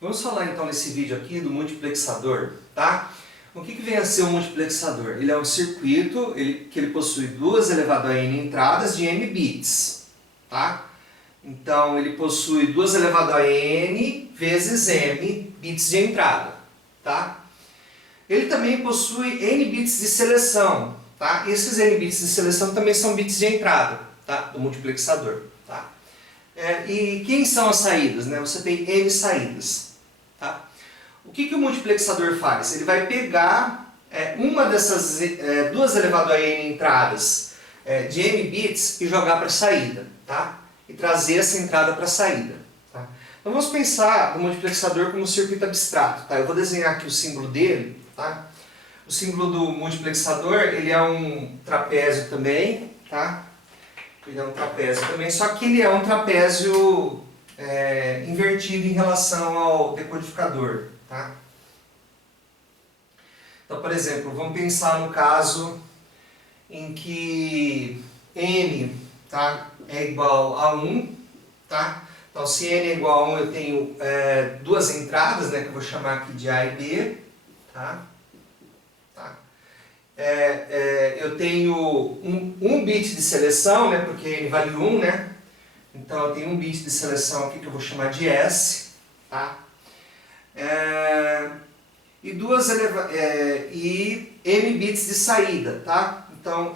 Vamos falar então nesse vídeo aqui do multiplexador, tá? O que vem a ser um multiplexador? Ele é um circuito que ele possui 2 elevado a n entradas de n bits, tá? Então ele possui 2 elevado a n vezes m bits de entrada, tá? Ele também possui n bits de seleção, tá? Esses n bits de seleção também são bits de entrada, tá? Do multiplexador, tá? E quem são as saídas, né? Você tem n saídas, tá? O que o multiplexador faz? Ele vai pegar uma dessas 2 elevado a n entradas de n bits e jogar para a saída, tá? E trazer essa entrada para a saída, tá? Então vamos pensar o multiplexador como um circuito abstrato, tá? Eu vou desenhar aqui o símbolo dele, tá? O símbolo do multiplexador, ele é um trapézio também, tá? Ele é um trapézio também, só que ele é um trapézio invertido em relação ao decodificador, tá? Então, por exemplo, vamos pensar no caso em que n, tá, é igual a 1, tá? Então, se n é igual a 1, eu tenho 2 entradas, né, que eu vou chamar aqui de A e B, tá? Eu tenho um bit de seleção, né, porque n vale 1, né? Então eu tenho um bit de seleção aqui que eu vou chamar de S, tá? E m bits de saída, tá? Então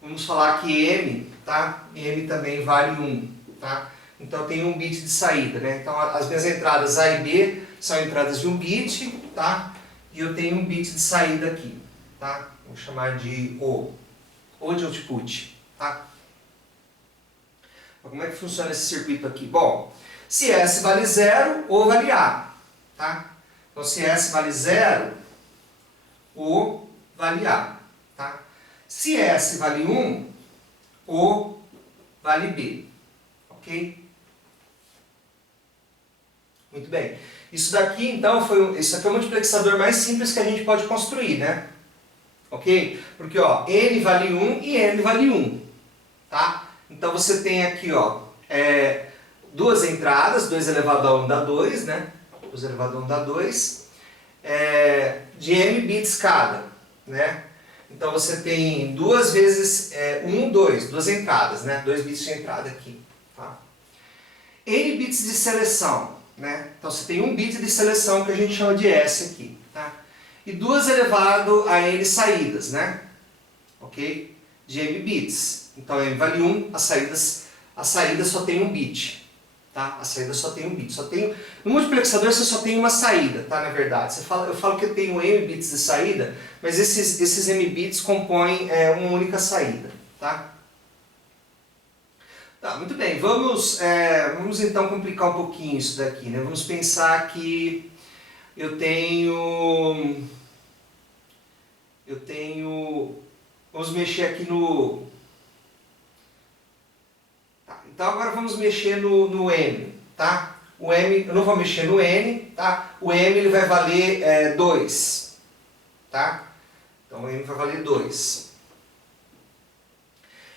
vamos falar que m, tá? M também vale 1, tá? Então eu tenho um bit de saída, né? Então as minhas entradas A e B são entradas de um bit, tá? E eu tenho um bit de saída aqui, tá? Vou chamar de O de output, tá? Então, como é que funciona esse circuito aqui? Bom, se S vale 0, O vale A, tá? Então, se S vale 0, O vale A, tá? Se S vale 1, O vale B, ok? Muito bem. Isso daqui, então, isso aqui é o multiplexador mais simples que a gente pode construir, né? Ok? Porque, ó, n vale 1 e n vale 1, tá? Então, você tem aqui, ó, 2 entradas, 2 elevado a 1 dá 2, né? 2 elevado a 1 dá 2, de n bits cada, né? Então, você tem 2 vezes 1, 2, 2 entradas, né? 2 bits de entrada aqui, tá? N bits de seleção, né? Então você tem um bit de seleção que a gente chama de S aqui, tá? E 2 elevado a n saídas, né? Ok? De m bits. Então m vale 1, a saída só tem um bit, tá? A saída só tem um bit. No multiplexador você só tem uma saída, tá? Na verdade, eu falo que eu tenho m bits de saída, mas esses m bits compõem uma única saída, tá? Tá, muito bem, vamos então complicar um pouquinho isso daqui, né? Vamos pensar que eu tenho, vamos mexer aqui no, tá, então agora vamos mexer no m, tá? O m, eu não vou mexer no n, tá? O m ele vai valer 2, tá? Então o m vai valer 2.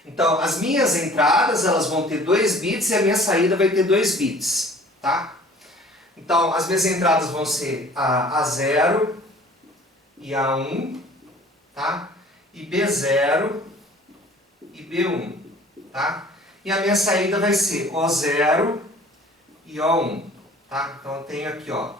Então, as minhas entradas, elas vão ter 2 bits e a minha saída vai ter 2 bits, tá? Então, as minhas entradas vão ser a A0 e A1, tá? E B0 e B1, tá? E a minha saída vai ser O0 e O1, tá? Então, eu tenho aqui, ó,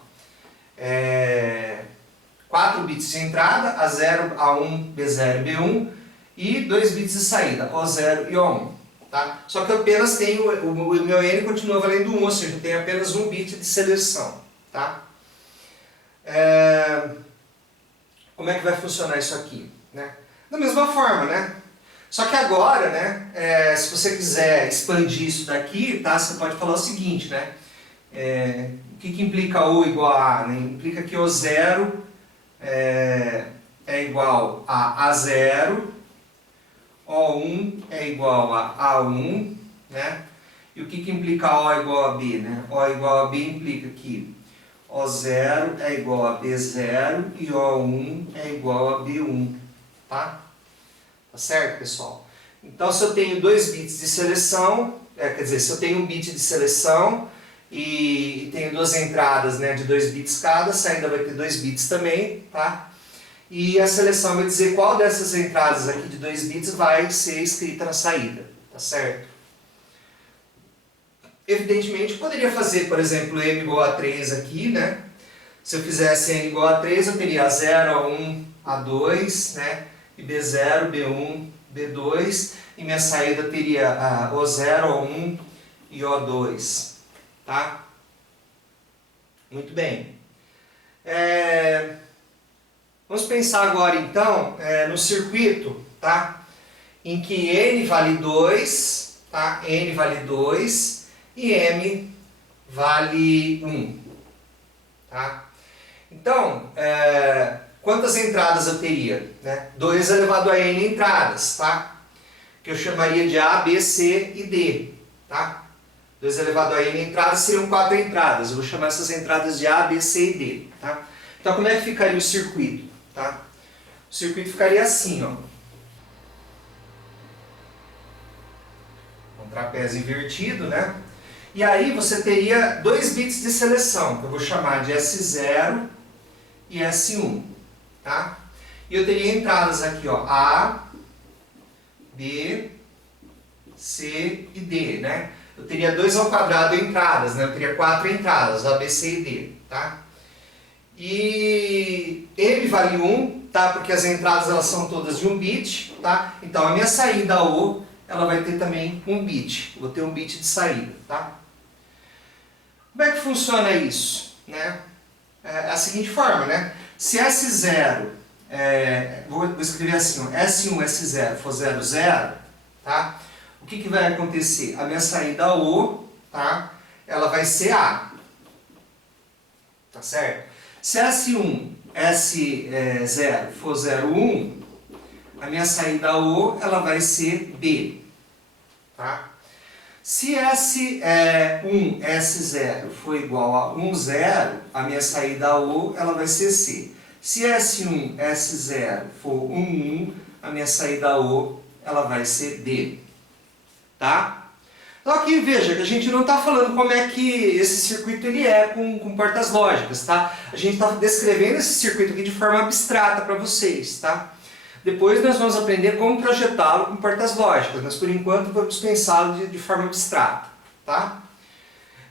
4 bits de entrada, A0, A1, B0 e B1, e 2 bits de saída, O0 e O1, tá? Só que eu apenas tenho, o meu n continua valendo 1, ou seja, eu tenho apenas um bit de seleção, tá? Como é que vai funcionar isso aqui, né? Da mesma forma, né? Só que agora, né, se você quiser expandir isso daqui, tá? Você pode falar o seguinte, né? O que implica O igual a A, né? Implica que O0 é igual a A0, O1 é igual a A1, né? E o que implica O igual a B, né? O igual a B implica que O0 é igual a B0 e O1 é igual a B1, tá? Tá certo, pessoal? Então, se eu tenho 2 bits de seleção, quer dizer, se eu tenho um bit de seleção, e tenho duas entradas, né, de 2 bits cada, a saída vai ter 2 bits também, tá? E a seleção vai dizer qual dessas entradas aqui de 2 bits vai ser escrita na saída, tá certo? Evidentemente, eu poderia fazer, por exemplo, m igual a 3 aqui, né? Se eu fizesse n igual a 3, eu teria A0, A1, A2, né? E B0, B1, B2, e minha saída teria O0, O1 e O2, tá? Muito bem. Vamos pensar agora então no circuito, tá? Em que n vale 2, tá? N vale 2 e m vale 1, tá? Então, quantas entradas eu teria? Né? 2 elevado a n entradas, tá? Que eu chamaria de A, B, C e D, tá? 2 elevado a n entradas seriam 4 entradas. Eu vou chamar essas entradas de A, B, C e D, tá? Então, como é que ficaria o circuito? Tá? O circuito ficaria assim, ó. Um trapézio invertido, né? E aí você teria 2 bits de seleção, que eu vou chamar de S0 e S1, tá? E eu teria entradas aqui, ó, A, B, C e D, né? Eu teria 2 ao quadrado entradas, né? Eu teria 4 entradas, A, B, C e D, tá? E M vale 1, tá? Porque as entradas elas são todas de 1 bit, tá? Então a minha saída O, ela vai ter também 1 bit. Vou ter 1 bit de saída, tá? Como é que funciona isso, né? É a seguinte forma, né? Se S0, vou escrever assim, ó, S1, S0 for 0, 0, tá? O que vai acontecer? A minha saída O, tá? Ela vai ser A, tá certo? Se S1, S0 for 0, 1, a minha saída O, ela vai ser B, tá? Se S1, S0 for igual a 1, 0, a minha saída O, ela vai ser C. Se S1, S0 for 1, 1, a minha saída O, ela vai ser D, tá? Então aqui veja que a gente não está falando como é que esse circuito ele é com portas lógicas, tá? A gente está descrevendo esse circuito aqui de forma abstrata para vocês, tá? Depois nós vamos aprender como projetá-lo com portas lógicas, mas por enquanto vamos pensá-lo de forma abstrata, tá?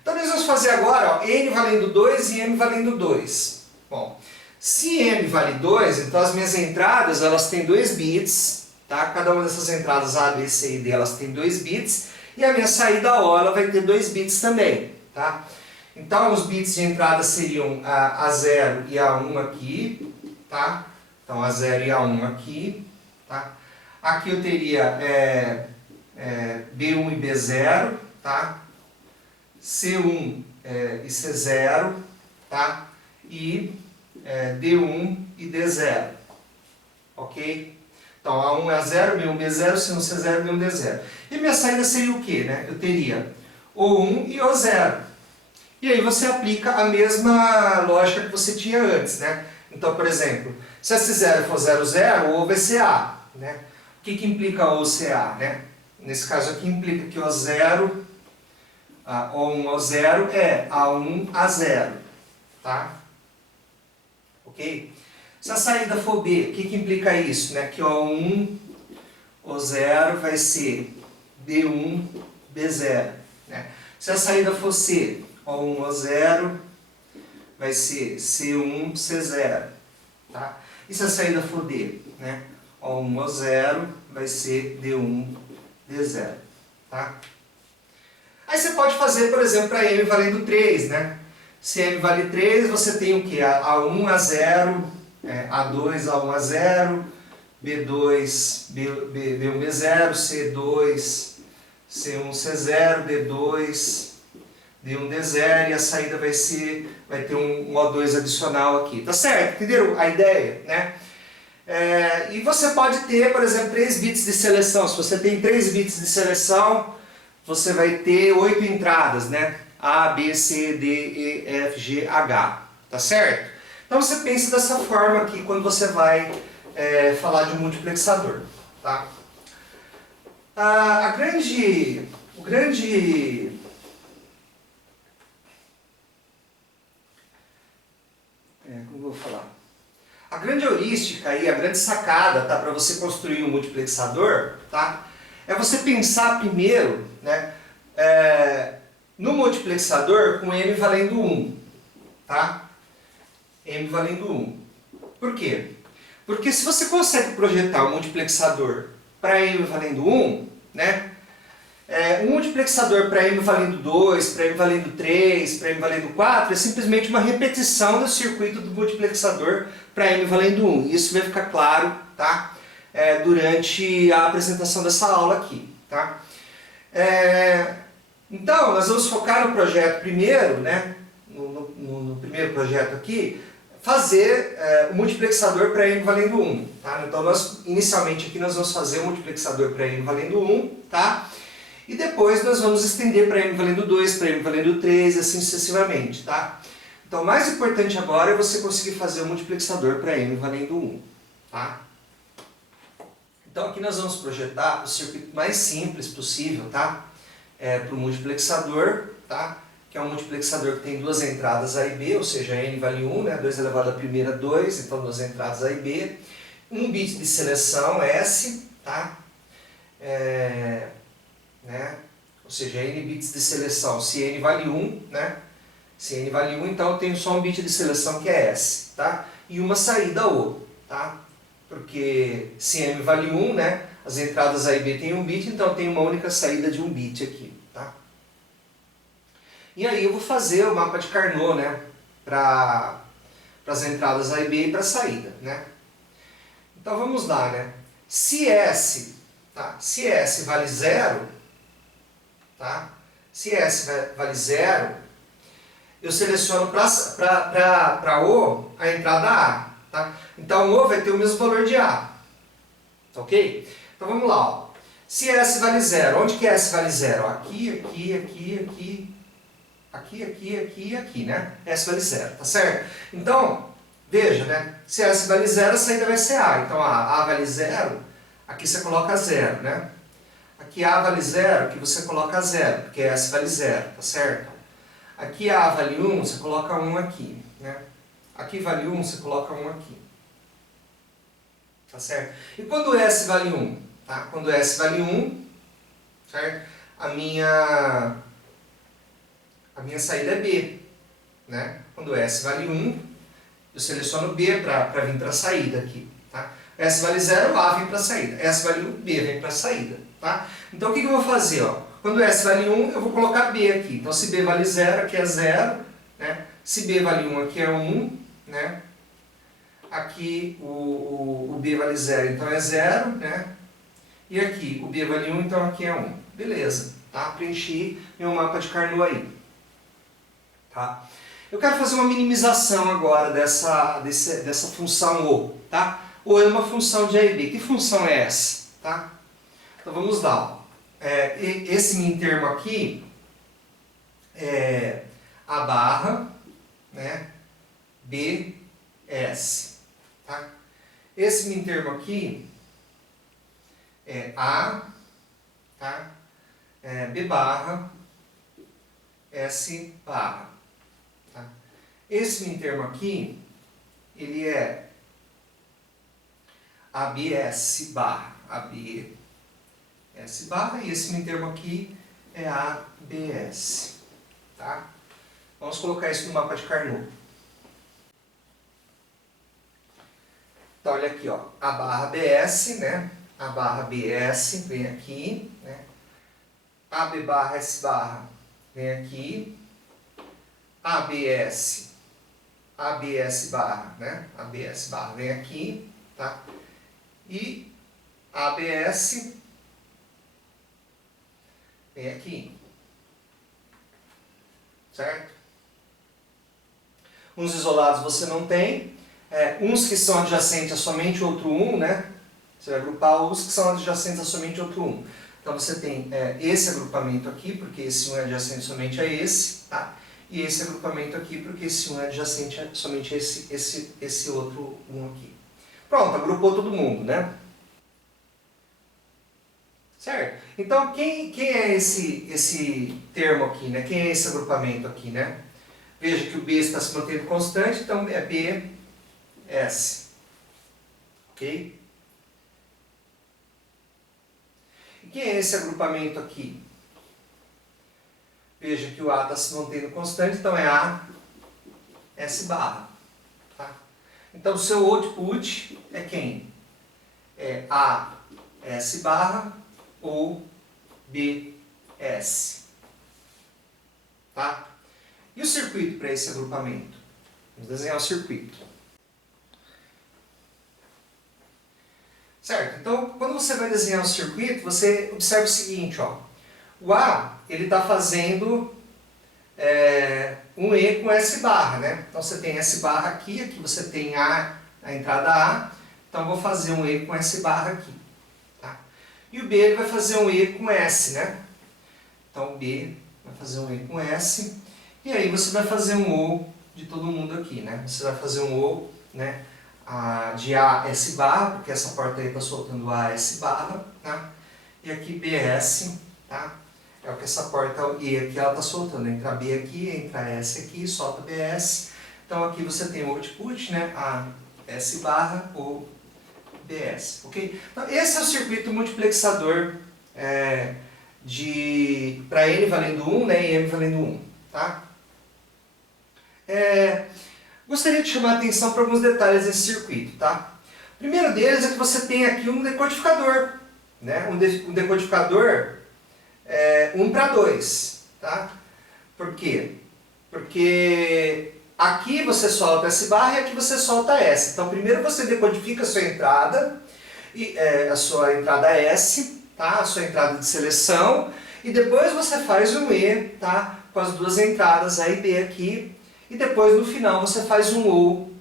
Então nós vamos fazer agora, ó, n valendo 2 e m valendo 2. Bom, se m vale 2, então as minhas entradas elas têm 2 bits, tá? Cada uma dessas entradas A, B, C e D elas têm 2 bits, e a minha saída O ela vai ter 2 bits também, tá? Então os bits de entrada seriam A0 e A1 aqui, tá? Então A0 e A1 aqui, tá? Aqui eu teria B1 e B0, tá? C1 e C0, tá? E D1 e D0, ok? Então A1 é A0, B1 B0, C1 C0, D1 D0. E minha saída seria o quê, né? Eu teria O1 e O0. E aí você aplica a mesma lógica que você tinha antes, né? Então, por exemplo, se S0 for 0, 0, O vai ser A, né? O que implica O ser A, né? Nesse caso aqui implica que O0, O1, O0 é A1, A0, tá? Ok? Se a saída for B, o que implica isso, né? Que O1, O0 vai ser B1, B0, né? Se a saída for C, O1, O0 vai ser C1, C0, tá? E se a saída for D, né? O1, O0 vai ser D1, D0, tá? Aí você pode fazer, por exemplo, para M valendo 3, né? Se M vale 3, você tem o que? A1, A0, A2, A1, A0, B2, B1, B0, C2, C1, C0, D2, D1, D0, e a saída vai ter um O2 adicional aqui. Tá certo? Entenderam a ideia, né? E você pode ter, por exemplo, 3 bits de seleção. Se você tem 3 bits de seleção, você vai ter 8 entradas, né? A, B, C, D, E, F, G, H. Tá certo? Então você pensa dessa forma aqui quando você vai falar de um multiplexador, tá? heurística e a grande sacada, tá, para você construir um multiplexador, tá, é você pensar primeiro, né, no multiplexador com M valendo 1, tá? M valendo 1. Por quê? Porque se você consegue projetar um multiplexador para M valendo 1, né, um multiplexador para M valendo 2, para M valendo 3, para M valendo 4 é simplesmente uma repetição do circuito do multiplexador para M valendo 1. Isso vai ficar claro, tá? Durante a apresentação dessa aula aqui. Tá? Então, nós vamos focar no projeto primeiro, né? No primeiro projeto aqui, fazer o multiplexador para M valendo 1. Tá? Então, inicialmente aqui nós vamos fazer o multiplexador para M valendo 1, tá? E depois nós vamos estender para M valendo 2, para M valendo 3 e assim sucessivamente. Tá? Então, o mais importante agora é você conseguir fazer o multiplexador para M valendo 1. Tá? Então, aqui nós vamos projetar o circuito mais simples possível, tá? Para o multiplexador, tá? Que é um multiplexador que tem duas entradas A e B, ou seja, N vale 1, né? 2 elevado à primeira 2, então duas entradas A e B. Um bit de seleção, S, tá? Né? Ou seja, N bits de seleção, se N vale 1, né? Se N vale 1, então eu tenho só um bit de seleção que é S, tá? E uma saída O, tá? Porque se M vale 1, né? As entradas A e B tem um bit, então eu tenho uma única saída de um bit aqui, tá? E aí eu vou fazer o mapa de Carnot, né? Para as entradas A e B e para a saída, né? Então vamos lá, né? Se S, tá? Se S vale 0, tá? Se S vale 0, eu seleciono para O a entrada A, tá? Então O vai ter o mesmo valor de A, tá ok? Então vamos lá, ó. Se S vale 0, onde que S vale 0? Aqui, aqui, aqui, aqui, aqui, aqui, aqui e aqui, né? S vale 0, tá certo? Então, veja, né? Se S vale 0, a saída vai ser A. Então, A vale 0, aqui você coloca 0, né? Aqui A vale 0, aqui você coloca 0, porque S vale 0, tá certo? Aqui A vale 1, você coloca 1 aqui, né? Aqui vale 1, você coloca 1 aqui. Tá certo? E quando S vale 1? Tá? Quando S vale 1, certo? A minha saída é B, né? Quando S vale 1, eu seleciono B para vir para a saída aqui, tá? S vale 0, A vem para a saída. S vale 1, B vem para a saída, tá? Então o que eu vou fazer, ó? Quando S vale 1, eu vou colocar B aqui. Então se B vale 0, aqui é 0, né? Se B vale 1, aqui é 1, né? Aqui o B vale 0, então é 0, né? E aqui o B vale 1, então aqui é 1. Beleza, tá? Preenchi meu mapa de Carnot aí. Tá? Eu quero fazer uma minimização agora dessa função O, tá? O é uma função de A e B. Que função é essa? Tá? Então vamos lá. Esse min termo aqui é A barra, né? BS. Tá? Esse min termo aqui é A, tá? B barra, S barra. Tá? Esse min termo aqui, ele é ABS barra, ABS barra, e esse min termo aqui é ABS. Tá? Vamos colocar isso no mapa de Carnot. Então, olha aqui, ó, A barra BS, né? A barra BS vem aqui, né? AB barra S barra vem aqui. ABS barra, né? ABS barra vem aqui, tá? E ABS vem aqui, certo? Uns isolados você não tem, uns que são adjacentes a somente outro 1, né? Você vai agrupar os que são adjacentes a somente outro 1. Então você tem esse agrupamento aqui, porque esse 1 é adjacente somente a esse, tá? E esse agrupamento aqui, porque esse 1 é adjacente somente a esse outro 1 aqui. Pronto, agrupou todo mundo, né? Certo? Então, quem é esse termo aqui, né? Quem é esse agrupamento aqui, né? Veja que o B está se mantendo constante, então é BS. ok? E quem é esse agrupamento aqui? Veja que o A está se mantendo constante, então é A, S barra. Tá? Então o seu output é quem? É A, S barra ou B, S. Tá? E o circuito para esse agrupamento? Vamos desenhar o circuito. Certo? Então, quando você vai desenhar o circuito, você observa o seguinte, ó. O A, ele está fazendo um E com S barra, né? Então você tem S barra aqui, aqui você tem a entrada A, então eu vou fazer um E com S barra aqui. Tá? E o B ele vai fazer um E com S, né? Então o B vai fazer um E com S, e aí você vai fazer um O de todo mundo aqui, né? Você vai fazer um O, né? De A, S barra, porque essa porta aí está soltando A, S barra, tá? E aqui BS, tá? É o que essa porta E aqui ela está soltando. Entra B aqui, entra S aqui, solta BS. Então aqui você tem o output, né? A S barra ou BS, ok? Então esse é o circuito multiplexador para N valendo 1, né? E M valendo 1, tá? Gostaria de chamar a atenção para alguns detalhes desse circuito, tá? O primeiro deles é que você tem aqui um decodificador, né? Um decodificador 1 para 2, tá? Por quê? Porque aqui você solta S barra e aqui você solta S. Então primeiro você decodifica a sua entrada, a sua entrada S, tá? A sua entrada de seleção, e depois você faz um E, tá? Com as duas entradas A e B aqui, e depois no final você faz um O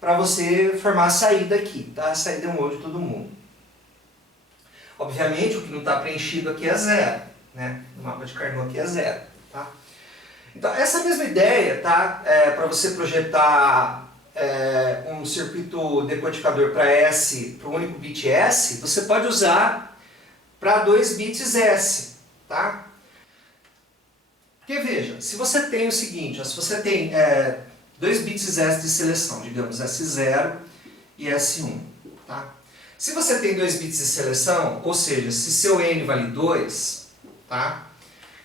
para você formar a saída aqui, tá? A saída é um O de todo mundo. Obviamente o que não está preenchido aqui é zero, né? No mapa de Carnot aqui é zero, tá? Então essa mesma ideia, tá? Para você projetar um circuito decodificador para S, para o único bit S, você pode usar para 2 bits S, tá? Porque veja, se você tem o seguinte, ó, se você tem 2 bits S de seleção, digamos S0 e S1, tá? Se você tem 2 bits de seleção, ou seja, se seu N vale 2, tá?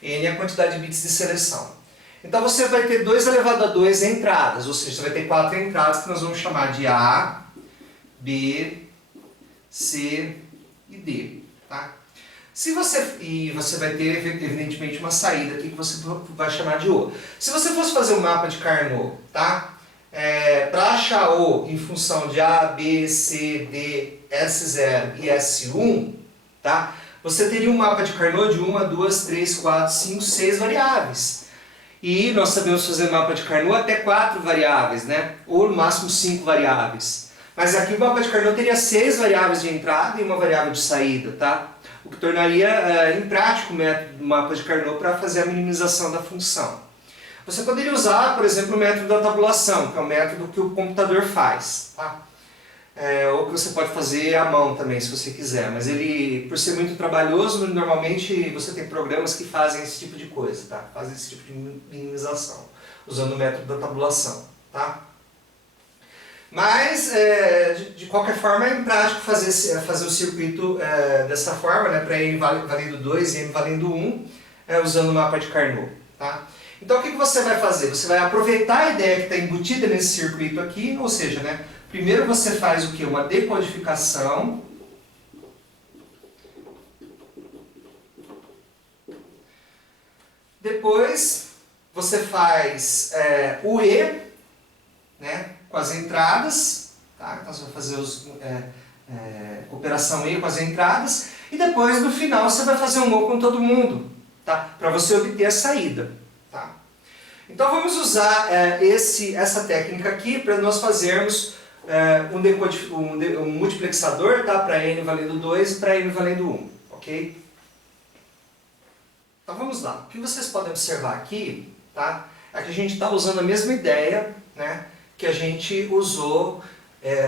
N é a quantidade de bits de seleção. Então você vai ter 2 elevado a 2 entradas, ou seja, você vai ter 4 entradas que nós vamos chamar de A, B, C e D, tá? E você vai ter, evidentemente, uma saída aqui que você vai chamar de O. Se você fosse fazer um mapa de Carnot, tá? Para achar O em função de A, B, C, D, S0 e S1, tá? Você teria um mapa de Carnot de 1, 2, 3, 4, 5, 6 variáveis. E nós sabemos fazer mapa de Carnot até 4 variáveis, né? Ou no máximo 5 variáveis. Mas aqui o mapa de Carnot teria 6 variáveis de entrada e uma variável de saída, tá? O que tornaria imprático o método do mapa de Carnot para fazer a minimização da função. Você poderia usar, por exemplo, o método da tabulação, que é o método que o computador faz, tá? Ou que você pode fazer à mão também, se você quiser. Mas ele, por ser muito trabalhoso, normalmente você tem programas que fazem esse tipo de coisa, tá? Fazem esse tipo de minimização, usando o método da tabulação, tá? Mas, de qualquer forma, é imprático fazer o circuito dessa forma, né? Para N valendo 2 e M valendo 1, usando o mapa de Carnot, tá? Então o que você vai fazer? Você vai aproveitar a ideia que está embutida nesse circuito aqui, ou seja, né? Primeiro você faz o que? Uma decodificação. Depois você faz o E, né? Com as entradas, tá? Então você vai fazer operação E com as entradas, e depois no final você vai fazer um O com todo mundo, tá? Para você obter a saída. Tá? Então vamos usar essa técnica aqui para nós fazermos um multiplexador, tá? Para N valendo 2 e para N valendo 1, ok? Então vamos lá. O que vocês podem observar aqui, tá? É que a gente está usando a mesma ideia, né? Que a gente usou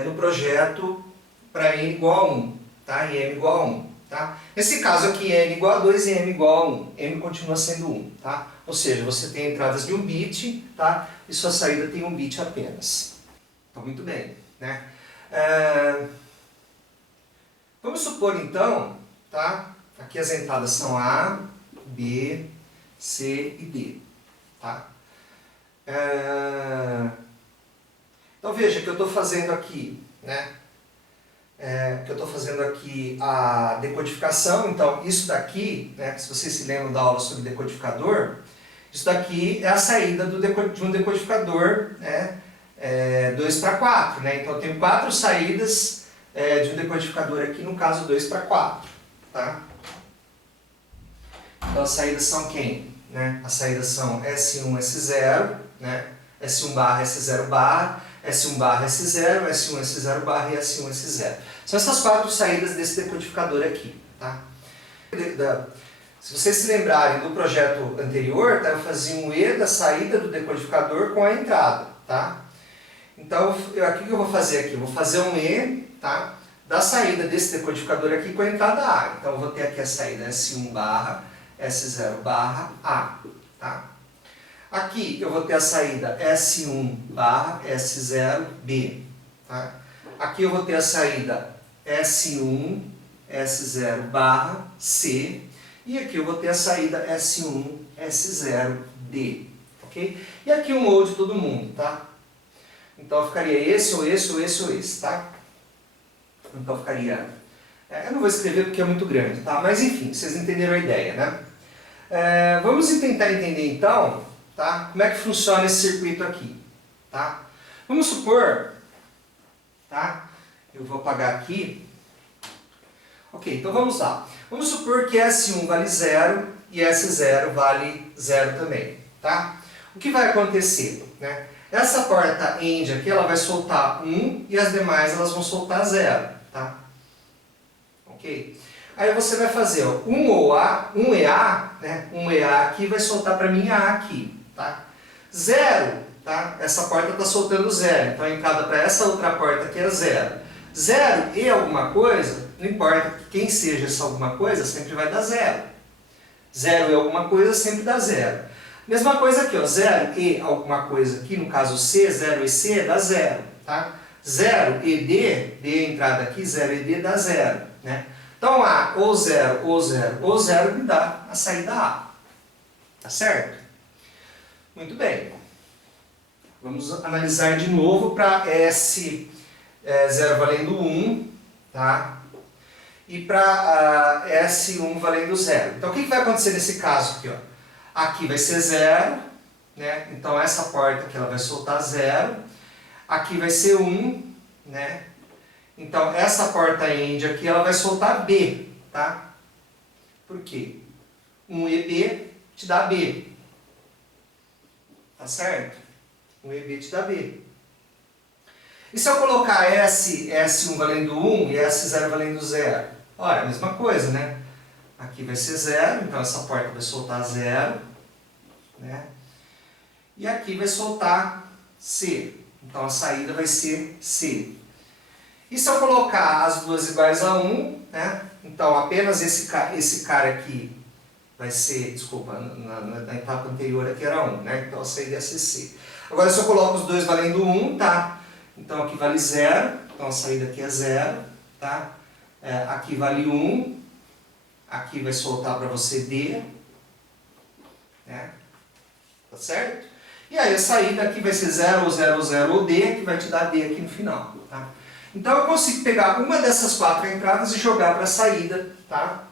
no projeto para N igual a 1, tá? E M igual a 1. Tá? Nesse caso aqui, N igual a 2 e M igual a 1. M continua sendo 1. Tá? Ou seja, você tem entradas de 1 bit, tá? E sua saída tem 1 bit apenas. Então, muito bem. Né? Vamos supor então, tá? Aqui as entradas são A, B, C e D. Tá? Então veja que eu estou fazendo aqui, né? Que eu estou fazendo aqui a decodificação. Então isso daqui, né, se vocês se lembram da aula sobre decodificador, isso daqui é a saída de um decodificador, né, 2/4. Né? Então eu tenho 4 saídas de um decodificador aqui, no caso 2/4. Tá? Então as saídas são quem? Né? As saídas são S1, S0, né? S1 barra, S0 barra, S1 barra, S0, S1, S0 barra e S1, S0. São essas 4 saídas desse decodificador aqui. Tá? Se vocês se lembrarem do projeto anterior, tá? Eu fazia um E da saída do decodificador com a entrada. Tá? Então, aqui que eu vou fazer aqui? Eu vou fazer um E, tá? Da saída desse decodificador aqui com a entrada A. Então eu vou ter aqui a saída S1 barra, S0 barra A. Tá? Aqui eu vou ter a saída S1 barra, S0 B. Tá? Aqui eu vou ter a saída S1, S0 barra C. E aqui eu vou ter a saída S1, S0 D. Ok? E aqui um ou de todo mundo. Tá? Então ficaria esse, ou esse, ou esse, ou esse. Tá? Então ficaria... eu não vou escrever porque é muito grande, tá? Mas enfim, vocês entenderam a ideia, né? Vamos tentar entender então, tá? Como é que funciona esse circuito aqui, tá? Vamos supor, tá? Eu vou apagar aqui. Ok, então vamos lá. Vamos supor que S1 vale 0 e S0 vale 0 também, tá? O que vai acontecer, né? Essa porta AND aqui, ela vai soltar 1 e as demais elas vão soltar 0, tá? Ok? Aí você vai fazer ó, um EA, né? Um EA aqui vai soltar para mim A aqui, tá? 0, tá? Essa porta está soltando 0, então a entrada para essa outra porta aqui é 0. 0 e alguma coisa, não importa quem seja essa alguma coisa, sempre vai dar 0. 0 e alguma coisa sempre dá 0. Mesma coisa aqui, ó, 0 e alguma coisa aqui, no caso C, 0 e C dá 0, tá? 0 e D, D entrada aqui, 0 e D dá 0, né? Então A ou 0, ou 0, ou 0 me dá a saída A, tá certo? Muito bem. Vamos analisar de novo para S0 valendo 1, tá? E para S1 valendo 0. Então o que vai acontecer nesse caso aqui, ó? Aqui vai ser 0, né? Então essa porta aqui ela vai soltar 0. Aqui vai ser 1, né? Então essa porta AND aqui ela vai soltar B, tá? Por quê? 1 e B te dá B. Tá certo? 1 e B te dá B. E se eu colocar S1 valendo 1 e S0 valendo 0? Olha, a mesma coisa, né? Aqui vai ser 0, então essa porta vai soltar 0, né? E aqui vai soltar C, então a saída vai ser C. E se eu colocar as duas iguais a 1, né? Então apenas esse cara aqui vai ser, desculpa, na etapa anterior aqui era 1, né? Então a saída ia ser C. Agora se eu coloco os dois valendo 1, tá? Então aqui vale 0, então a saída aqui é 0, tá? Aqui vale 1. Aqui vai soltar para você D, né? Tá certo? E aí a saída aqui vai ser 0, ou 0, ou 0, ou D, que vai te dar D aqui no final, tá? Então eu consigo pegar uma dessas 4 entradas e jogar para a saída, tá?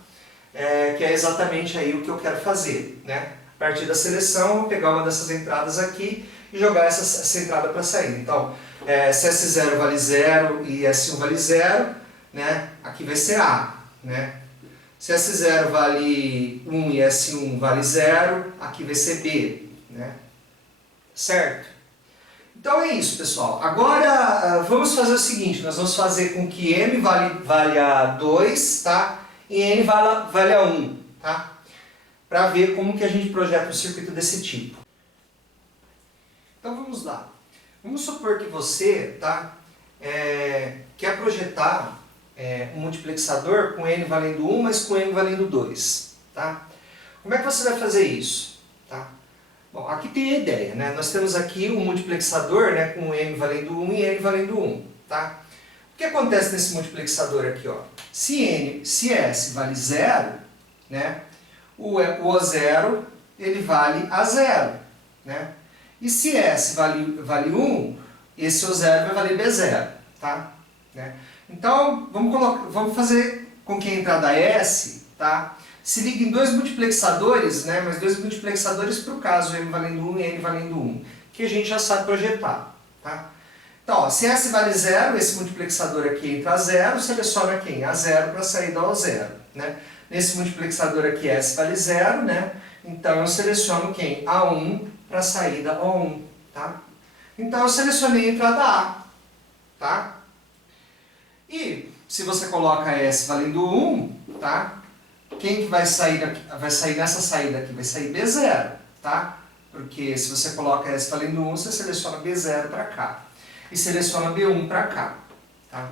Que é exatamente aí o que eu quero fazer, né? A partir da seleção, eu vou pegar uma dessas entradas aqui e jogar essa entrada para a saída. Então, se S0 vale 0 e S1 vale 0, né? Aqui vai ser A, né? Se S0 vale 1 e S1 vale 0, aqui vai ser B, né? Certo? Então é isso, pessoal. Agora vamos fazer o seguinte, nós vamos fazer com que M vale a 2, tá? E N vale a 1, tá? Para ver como que a gente projeta um circuito desse tipo. Então vamos lá. Vamos supor que você, tá? Quer projetar um multiplexador com N valendo 1, mas com N valendo 2. Tá? Como é que você vai fazer isso? Tá? Bom, aqui tem a ideia, né? Nós temos aqui um multiplexador, né, com N valendo 1 e N valendo 1. Tá? O que acontece nesse multiplexador aqui? Ó? Se S vale 0, né, o O0 ele vale A0. Né? E se S vale 1, esse O0 vai valer B0. Tá? Né? Então, vamos fazer com que a entrada S, tá, se ligue em dois multiplexadores, né, mas dois multiplexadores para o caso M valendo 1 e N valendo 1, que a gente já sabe projetar. Tá? Então, ó, se S vale 0, esse multiplexador aqui entra a 0, seleciona quem? A0 para sair da O0. Né? Nesse multiplexador aqui S vale 0, né? Então eu seleciono quem? A1 para sair da O1. Tá? Então eu selecionei a entrada A. Tá? E se você coloca S valendo 1, tá? Quem que vai sair nessa saída aqui? Vai sair B0, tá? Porque se você coloca S valendo 1, você seleciona B0 para cá. E seleciona B1 para cá. Tá?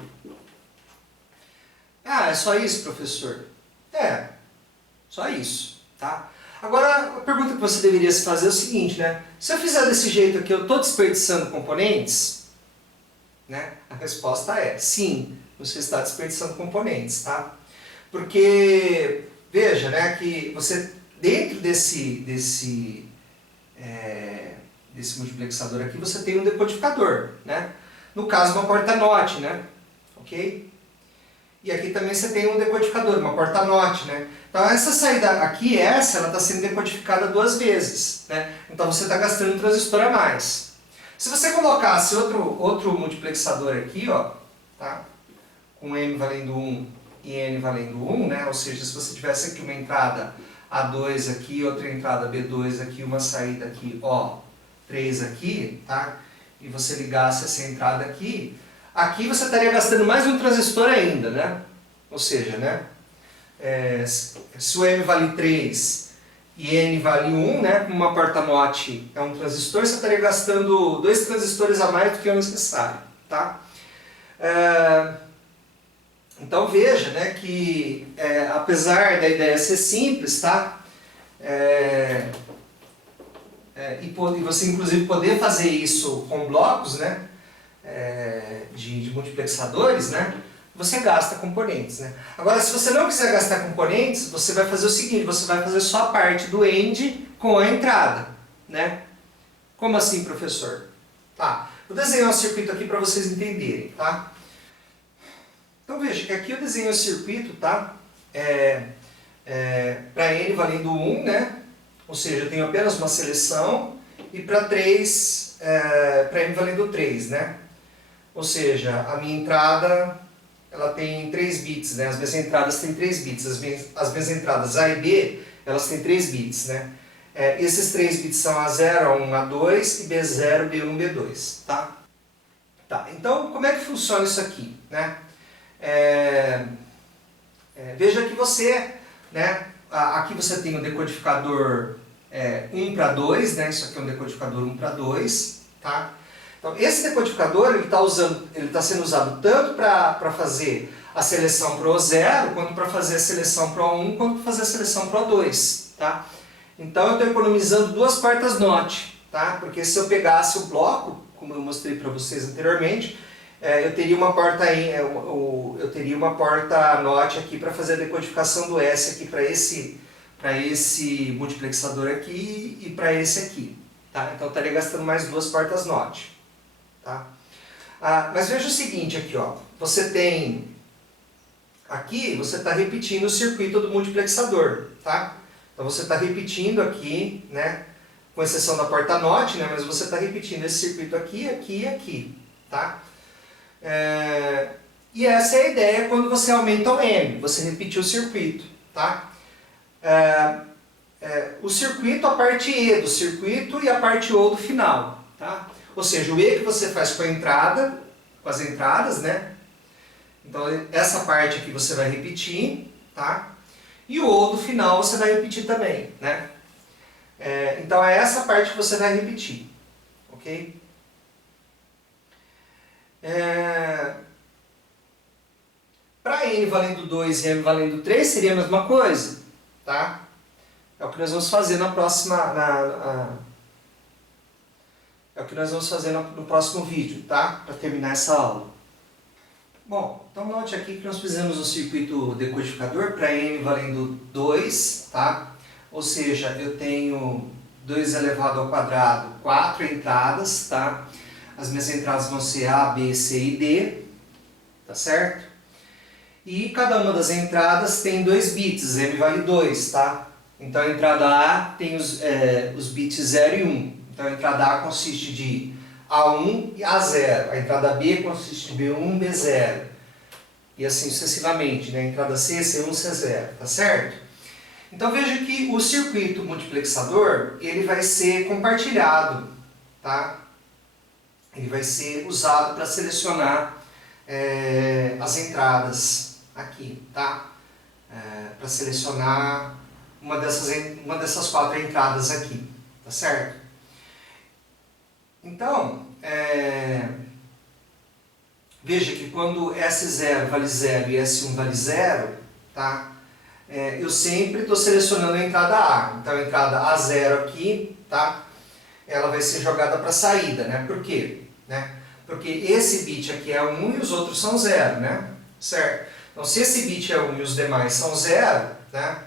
Ah, é só isso, professor? É, só isso. Tá? Agora, a pergunta que você deveria se fazer é o seguinte, né? Se eu fizer desse jeito aqui, eu estou desperdiçando componentes? Né? A resposta é sim, você está desperdiçando componentes. Tá? Porque, veja, né, que você, dentro desse multiplexador aqui, você tem um decodificador, né? No caso, uma porta-NOT, né? Ok? E aqui também você tem um decodificador, uma porta-NOT, né? Então essa saída aqui, ela está sendo decodificada 2 vezes, né? Então você está gastando um transistor a mais. Se você colocasse outro multiplexador aqui, ó, tá? Com M valendo 1 e N valendo 1, né? Ou seja, se você tivesse aqui uma entrada A2 aqui, outra entrada B2 aqui, uma saída aqui, ó, 3 aqui, tá? E você ligasse essa entrada aqui, aqui você estaria gastando mais um transistor ainda, né? Ou seja, né? Se o M vale 3 e N vale 1, né? Com uma porta-NOT é um transistor, você estaria gastando 2 transistores a mais do que o necessário, tá? Então veja, né, que apesar da ideia ser simples, tá? E você inclusive poder fazer isso com blocos, né, de multiplexadores, né, você gasta componentes. Né? Agora, se você não quiser gastar componentes, você vai fazer o seguinte, você vai fazer só a parte do end com a entrada. Né? Como assim, professor? Tá, vou desenhar um circuito aqui para vocês entenderem. Tá? Então veja que aqui eu desenho o circuito, tá? Para N valendo 1, né? Ou seja, eu tenho apenas uma seleção, e para 3, para M valendo 3, né? Ou seja, a minha entrada ela tem 3 bits, né? As minhas entradas têm 3 bits, as minhas entradas A e B, elas têm 3 bits, né? Esses 3 bits são A0, A1, A2 e B0, B1, B2, tá? Tá, então como é que funciona isso aqui, né? Veja que você, né? Aqui você tem o decodificador 1 para 2, né? Isso aqui é um decodificador 1 para 2, tá? Então, esse decodificador ele está sendo usado tanto para fazer a seleção para o O0, quanto para fazer a seleção para o O1, quanto para fazer a seleção para o O2, tá? Então eu estou economizando 2 portas NOT, tá? Porque se eu pegasse o bloco, como eu mostrei para vocês anteriormente, eu teria uma porta NOT aqui para fazer a decodificação do S aqui para esse multiplexador aqui e para esse aqui. Tá? Então eu estaria gastando mais 2 portas NOT. Tá? Mas veja o seguinte aqui, ó. Você tem aqui, você está repetindo o circuito do multiplexador. Tá? Então você está repetindo aqui, né? Com exceção da porta NOT, né? Mas você está repetindo esse circuito aqui, aqui e aqui. Tá? E essa é a ideia quando você aumenta o M, você repetiu o circuito. Tá? O circuito, a parte E do circuito e a parte O do final. Tá? Ou seja, o E que você faz com a entrada, com as entradas, né? Então essa parte aqui você vai repetir, tá? E o O do final você vai repetir também, né? Então é essa parte que você vai repetir, ok? Para N valendo 2 e M valendo 3 seria a mesma coisa, tá? É o que nós vamos fazer na próxima, é o que nós vamos fazer no próximo vídeo, tá? Para terminar essa aula. Bom, então note aqui que nós fizemos um circuito decodificador para n valendo 2, tá? Ou seja, eu tenho 2 elevado ao quadrado, 4 entradas, tá? As minhas entradas vão ser A, B, C e D, tá certo? E cada uma das entradas tem 2 bits, m vale 2, tá? Então a entrada A tem os bits 0 e 1. Então a entrada A consiste de A1 e A0. A entrada B consiste de B1 e B0. E assim sucessivamente, né? A entrada C, C1, C0, tá certo? Então veja que o circuito multiplexador, ele vai ser compartilhado, tá? Ele vai ser usado para selecionar as entradas aqui, tá? Para selecionar uma dessas 4 entradas aqui, tá certo? Então, veja que quando S0 vale 0 e S1 vale 0, tá? Eu sempre estou selecionando a entrada A. Então a entrada A0 aqui, tá? Ela vai ser jogada para a saída, né? Por quê? Porque esse bit aqui é 1 e os outros são 0, né? Certo? Então se esse bit é 1 e os demais são 0, né?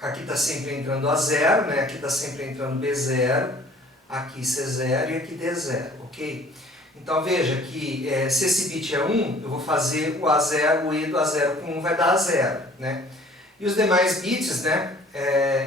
Aqui está sempre entrando A0, né? Aqui está sempre entrando B0, aqui C0 e aqui D0, ok? Então veja que se esse bit é 1, eu vou fazer o A0, o E do A0 com 1 vai dar A0, né? E os demais bits, né?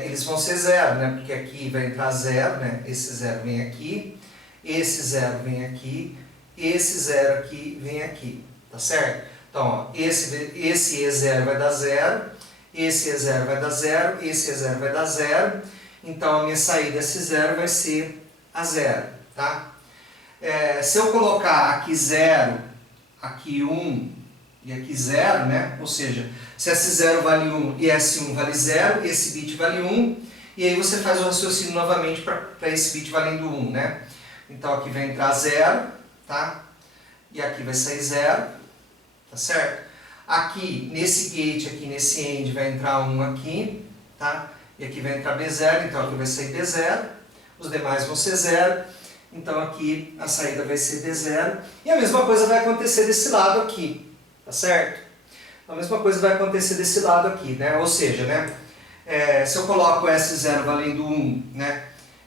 Eles vão ser 0, né? Porque aqui vai entrar 0, né? Esse 0 vem aqui, esse 0 vem aqui, esse 0 aqui vem aqui, tá certo? Então, ó, esse E0 vai dar 0, esse E0 vai dar 0, esse E0 vai dar 0, então a minha saída S0 vai ser A0, tá? Se eu colocar aqui 0, aqui 1 e aqui 0, né? Ou seja, se S0 vale 1 e S1 vale 0, esse bit vale 1, e aí você faz o raciocínio novamente para esse bit valendo 1, né? Então aqui vai entrar 0, tá? E aqui vai sair 0, tá certo? Aqui, nesse gate, aqui nesse AND, vai entrar 1 aqui, tá? E aqui vai entrar B0, então aqui vai sair B0, os demais vão ser 0, então aqui a saída vai ser D0, e a mesma coisa vai acontecer desse lado aqui, tá certo? A mesma coisa vai acontecer desse lado aqui, né? Ou seja, né? Se eu coloco S0 valendo 1, né?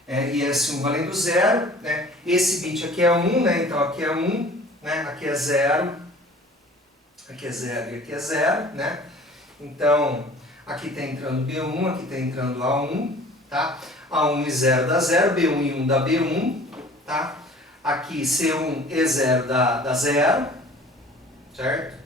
E S1 valendo 0, né? Esse bit aqui é 1, né? Então aqui é 1, né? Aqui é 0, aqui é 0 e aqui é 0, né? Então aqui está entrando B1, aqui está entrando A1, tá? A1 e 0 dá 0, B1 e 1 dá B1, tá? Aqui C1 e 0 dá 0, certo?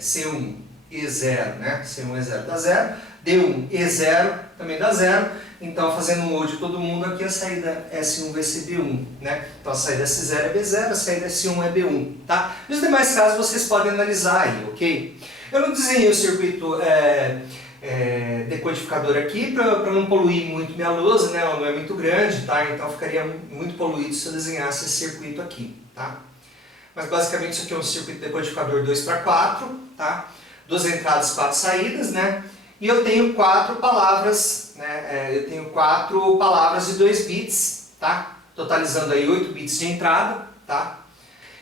C1 e 0, né? C1 e 0 dá 0, D1 e 0 também dá 0, então fazendo um load de todo mundo aqui, a saída S1 vai ser B1, né? Então a saída S0 é B0, a saída S1 é B1, tá? Nos demais casos vocês podem analisar aí, ok? Eu não desenhei o circuito decodificador aqui para não poluir muito minha lousa, né? Ela não é muito grande, tá? Então ficaria muito poluído se eu desenhasse esse circuito aqui, tá? Mas basicamente isso aqui é um circuito decodificador 2x4, tá? 2 entradas, 4 saídas, né? E eu tenho 4 palavras, né? Eu tenho 4 palavras de 2 bits, tá? Totalizando aí 8 bits de entrada, tá?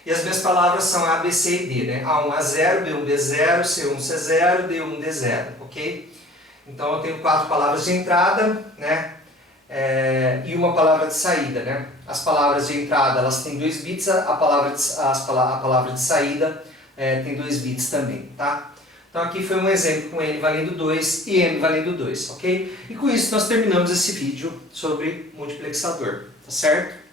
E as minhas palavras são A, B, C e D, né? A1, A0, B1, B0, C1, C0, D1, D0, ok? Então eu tenho 4 palavras de entrada, né? E uma palavra de saída, né? As palavras de entrada elas têm 2 bits, a palavra de saída tem 2 bits também, tá? Então aqui foi um exemplo com N valendo 2 e M valendo 2, ok? E com isso nós terminamos esse vídeo sobre multiplexador, tá certo?